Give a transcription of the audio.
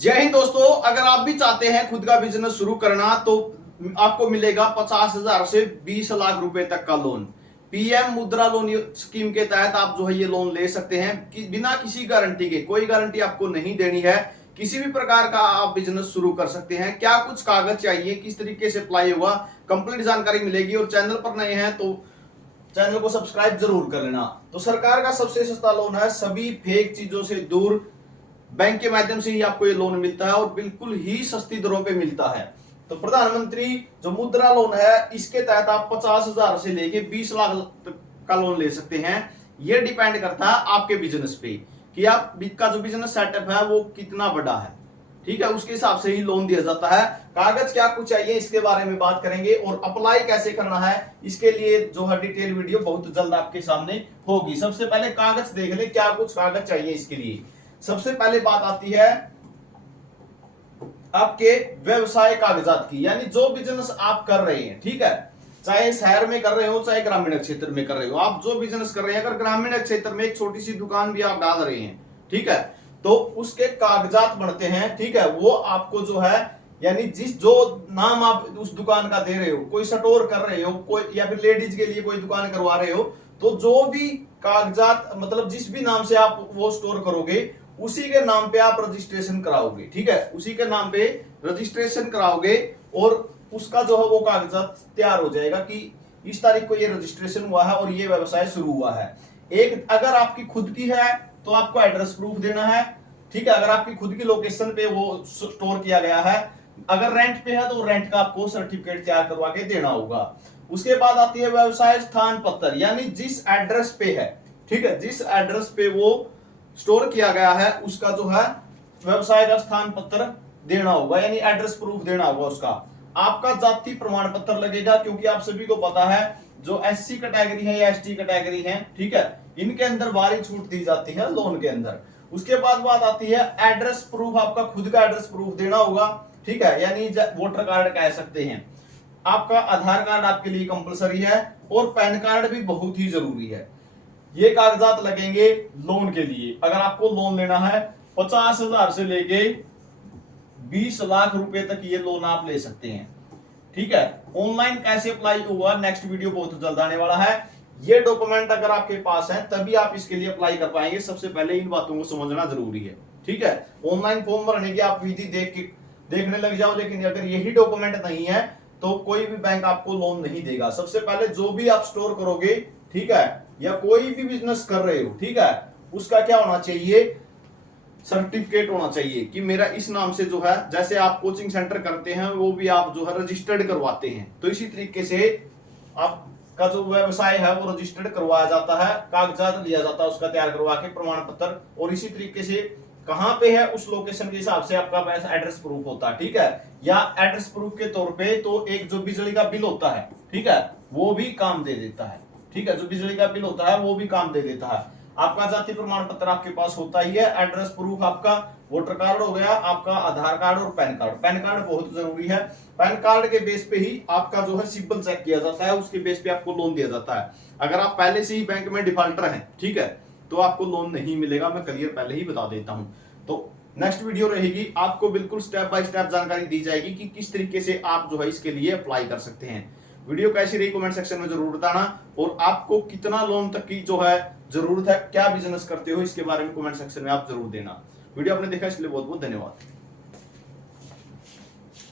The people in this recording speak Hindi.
जय हिंद दोस्तों, अगर आप भी चाहते हैं खुद का बिजनेस शुरू करना तो आपको मिलेगा 50,000 से 20 लाख रुपए तक का लोन। पीएम मुद्रा लोन स्कीम के तहत आप जो है ये लोन ले सकते हैं कि बिना किसी गारंटी के। कोई गारंटी आपको नहीं देनी है, किसी भी प्रकार का आप बिजनेस शुरू कर सकते हैं। क्या कुछ कागज चाहिए, किस तरीके से अप्लाई होगा, कंप्लीट जानकारी मिलेगी। और चैनल पर नए हैं तो चैनल को सब्सक्राइब जरूर कर लेना। तो सरकार का सबसे सस्ता लोन है, सभी फेक चीजों से दूर, बैंक के माध्यम से ही आपको ये लोन मिलता है और बिल्कुल ही सस्ती दरों पे मिलता है। तो प्रधानमंत्री जो मुद्रा लोन है, इसके तहत आप 50,000 से लेके 20 लाख का लोन ले सकते हैं। ये डिपेंड करता है आपके बिजनेस पे कि आपका जो बिजनेस सेटअप है वो कितना बड़ा है। ठीक है, उसके हिसाब से ही लोन दिया जाता है। कागज क्या कुछ चाहिए इसके बारे में बात करेंगे और अप्लाई कैसे करना है इसके लिए जो है डिटेल वीडियो बहुत जल्द आपके सामने होगी। सबसे पहले कागज देख ले, क्या कुछ कागज चाहिए इसके लिए। सबसे पहले बात आती है आपके व्यवसाय कागजात की, यानी जो बिजनेस आप कर रहे हैं। ठीक है, चाहे शहर में कर रहे हो चाहे ग्रामीण क्षेत्र में कर रहे हो, आप जो बिजनेस कर रहे हैं, अगर ग्रामीण क्षेत्र में एक छोटी सी दुकान भी आप डाल रहे हैं, ठीक है, तो उसके कागजात बनते हैं। ठीक है, वो आपको जो है यानी जो नाम आप उस दुकान का दे रहे हो, कोई स्टोर कर रहे हो, कोई या फिर लेडीज के लिए कोई दुकान करवा रहे हो, तो जो भी कागजात मतलब जिस भी नाम से आप वो स्टोर करोगे उसी के नाम पे आप रजिस्ट्रेशन कराओगे। ठीक है, उसी के नाम पे रजिस्ट्रेशन कराओगे और उसका जो है वो कागजात तैयार हो जाएगा कि इस तारीख को ये रजिस्ट्रेशन हुआ है और ये व्यवसाय शुरू हुआ है। एक अगर आपकी खुद की है तो आपको एड्रेस प्रूफ देना है। ठीक है, अगर आपकी खुद की लोकेशन पे वो स्टोर किया गया है, अगर रेंट पे है तो रेंट का आपको सर्टिफिकेट तैयार करवा के देना होगा। उसके बाद आती है व्यवसाय स्थान पत्र, यानी जिस एड्रेस पे है, ठीक है, जिस एड्रेस पे वो स्टोर किया गया है उसका जो है व्यवसाय का स्थान पत्र देना होगा, यानी एड्रेस प्रूफ देना होगा उसका। आपका जाति प्रमाण पत्र लगेगा, क्योंकि आप सभी को पता है जो एससी कैटेगरी है या एसटी कैटेगरी है, ठीक है, इनके अंदर भारी छूट दी जाती है लोन के अंदर। उसके बाद बात आती है एड्रेस प्रूफ, आपका खुद का एड्रेस प्रूफ देना होगा। ठीक है, यानी वोटर कार्ड कह सकते हैं। आपका आधार कार्ड आपके लिए कंपलसरी है और पैन कार्ड भी बहुत ही जरूरी है। ये कागजात लगेंगे लोन के लिए। अगर आपको लोन लेना है 50,000 से लेके 20 लाख रुपए तक ये लोन आप ले सकते हैं। ठीक है, ऑनलाइन कैसे अप्लाई होगा नेक्स्ट वीडियो बहुत जल्द आने वाला है। ये डॉक्यूमेंट अगर आपके पास है तभी आप इसके लिए अप्लाई कर पाएंगे। सबसे पहले इन बातों को समझना जरूरी है। ठीक है, ऑनलाइन फॉर्म भरने की आप विधि देखने लग जाओ, लेकिन अगर यही डॉक्यूमेंट नहीं है तो कोई भी बैंक आपको लोन नहीं देगा। सबसे पहले जो भी आप स्टोर करोगे, ठीक है, या कोई भी बिजनेस कर रहे हो, ठीक है, उसका क्या होना चाहिए, सर्टिफिकेट होना चाहिए कि मेरा इस नाम से जो है, जैसे आप कोचिंग सेंटर करते हैं वो भी आप जो है रजिस्टर्ड करवाते हैं, तो इसी तरीके से आपका जो व्यवसाय है वो रजिस्टर्ड करवाया जाता है, कागजात लिया जाता है उसका तैयार करवा के प्रमाण पत्र। और इसी तरीके से कहां पे है उस लोकेशन के हिसाब से आपका पैसा एड्रेस प्रूफ होता है। ठीक है, या एड्रेस प्रूफ के तौर पे तो एक जो बिजली का बिल होता है, ठीक है, वो भी काम दे देता है। ठीक है, जो बिजली का बिल होता है वो भी काम दे देता है। आपका जाति प्रमाण पत्र आपके पास होता ही है, एड्रेस प्रूफ आपका वोटर कार्ड हो गया, आपका आधार कार्ड और पैन कार्ड। पैन कार्ड बहुत जरूरी है। पैन कार्ड के बेस पे ही आपका जो है सिबिल चेक किया जाता है, उसके बेस पे आपको लोन दिया जाता है। अगर आप पहले से ही बैंक में डिफॉल्टर हैं, ठीक है, तो आपको लोन नहीं मिलेगा। मैं क्लियर पहले ही बता देता हूं। तो नेक्स्ट वीडियो रहेगी, आपको बिल्कुल स्टेप बाय स्टेप जानकारी दी जाएगी कि किस तरीके से आप जो है इसके लिए अप्लाई कर सकते हैं। वीडियो कैसी रही कमेंट सेक्शन में जरूर बताना, और आपको कितना लोन तक की जो है जरूरत है, क्या बिजनेस करते हो, इसके बारे में कमेंट सेक्शन में आप जरूर देना। वीडियो आपने देखा इसलिए बहुत बहुत धन्यवाद।